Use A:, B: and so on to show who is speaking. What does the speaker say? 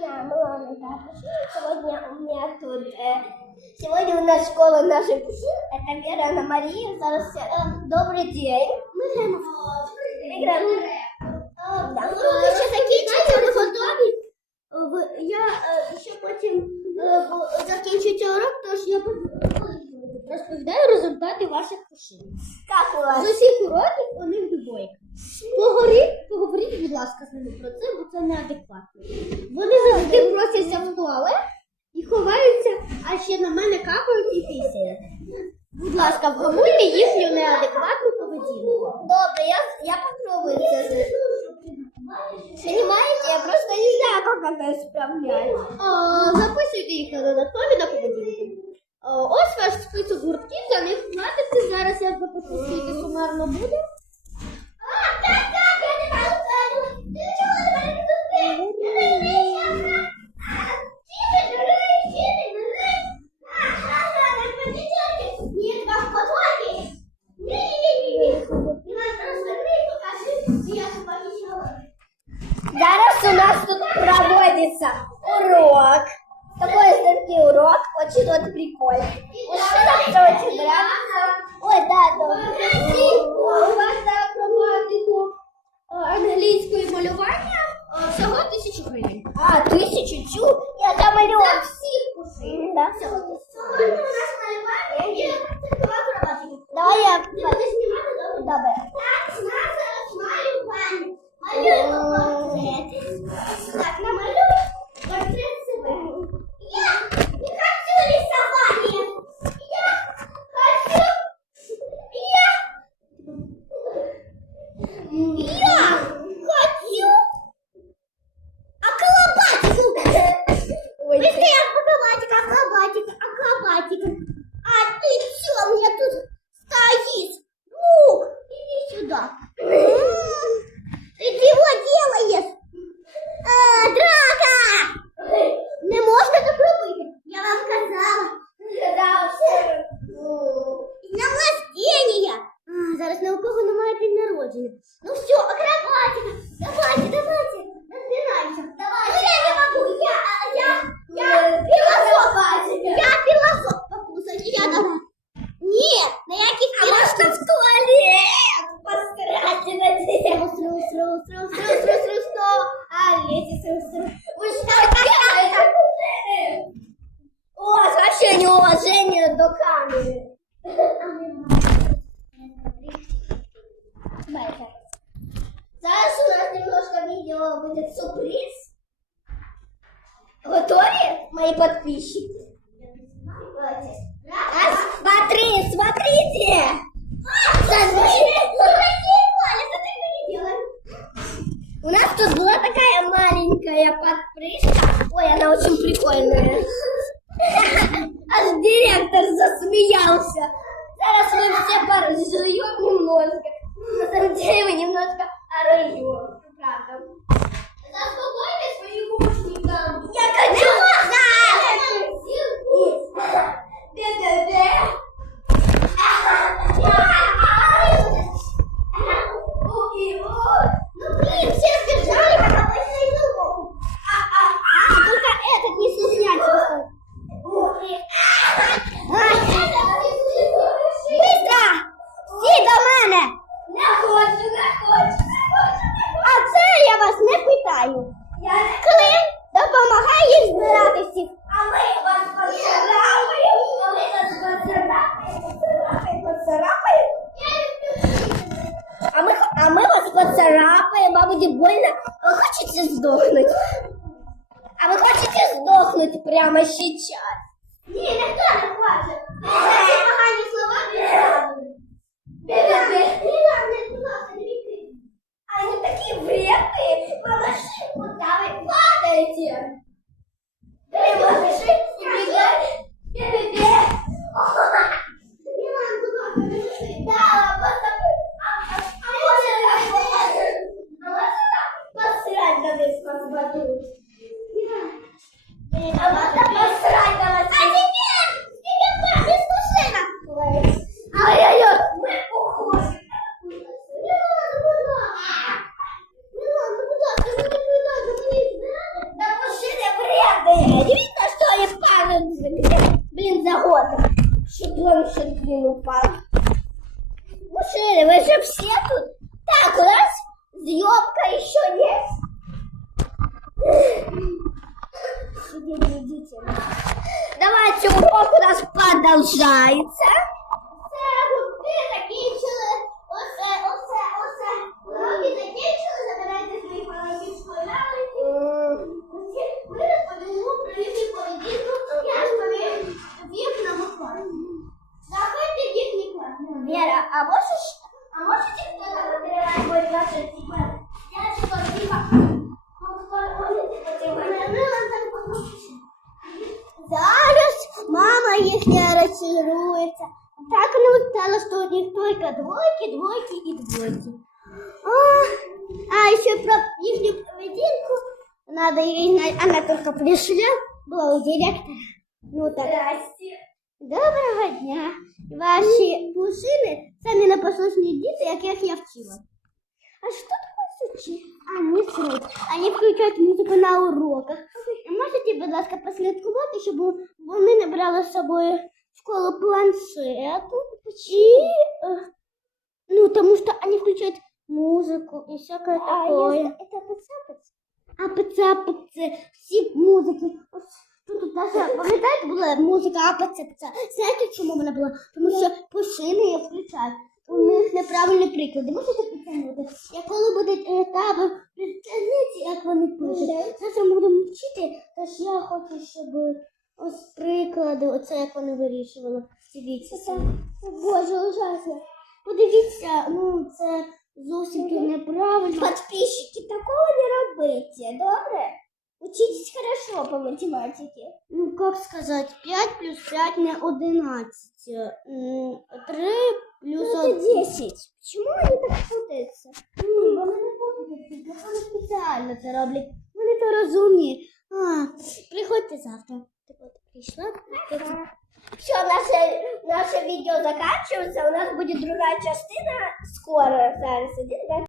A: Да, Милана, да. Сегодня у меня тут... э, сегодня у нас школа нашей пушин. Это Вера Анна Мария. Зараз, э, добрый день. Мы играем в... Мы играем... Да, уроки ще закінчаться, ви готові? В- Я е, ще потім е, бо- закінчиться урок, тож я розповідаю результати ваших пушин. Як у вас? З усіх уроків ласка, з ними про це, бо це неадекватно. Вони завжди просяться в туалет і ховаються, а ще на мене капають і пісяють. Будь ласка, вгамуйте їхню неадекватну поведінку. Добре, я, я попробую це зробити. Понимаете, я просто не знаю, как это справлять. записуйте їх на додаткові на поведінку. Ось ваш список гуртків, за них платите. Зараз я запишу, скільки сумарно буде. А, так, так, я не знаю. Ти чого до мене підпустив? Нет, вам потоки. Ні-ні-ні. Ти нам просто гриф покажи, я побачила. Зараз у нас тут проводится урок. Такой такой урок, очень вот прикольный. Мужчинам так очень нравится. Ой, да, да. Камеры. Зараз у нас немножко видео будет сюрприз. Готовы, мои подписчики? Раз, два, три, смотрите! У нас тут была такая маленькая подпрыжка. Ой, она очень прикольная. Аж директор засмеялся. Зараз мы все поржем немножко. На самом деле мы немножко оржем. Правда. Буде больно. А хочете здохнути? попала. Ну, Шири, вы же все тут. Так, у нас съемка еще есть. Сидите, идите. Давайте урок у нас продолжается. А можеш, а можете хто-то потеряти мой клас Я ж подивила. Зараз мама їхня розчарується. Так не стало, що у них тільки двойки, двойки і двойки. А, а ще про їхню поведінку надо їй знати. Вона тільки прийшла, була у директора. Ну так. Доброго дня. Ваші пушини самі непослушні діти, яких я вчила. А что такое случай? Они срут. Они включають музику на уроках. Можете, будь ласка, послідкувати, щоб вони не брали з собою в школу планшет. І, е, ну, тому що вони включають музику і всякое такое. Это пацапац? А пацапац, всі музики. Даже, пам'ятаєте, була музика АПЦ. Знаєте, чому вона була? Тому що пушини її включають. У них неправильні приклади. Можете підтягнути? Я коли буде е, табор, підтягніть, як вони пишуть. Зараз ми будемо вчити, тож я хочу, щоб ось приклади, оце як вони вирішували. Дивіться. Боже, ужасно. Подивіться, ну це зовсім тут неправильно. Подписчики, такого не робите, добре? Учитесь хорошо по математике. Ну, как сказать, 5 плюс 5 не 11. 3 плюс
B: Ну, это
A: 10. Почему они так путаются? Ні, вони не путаються, вони спеціально це роблять. Вони то розумні. А, приходьте завтра. Так от, прийшла. Все, наше, наше видео заканчивается. У нас будет другая частина скоро. Зараз один, да?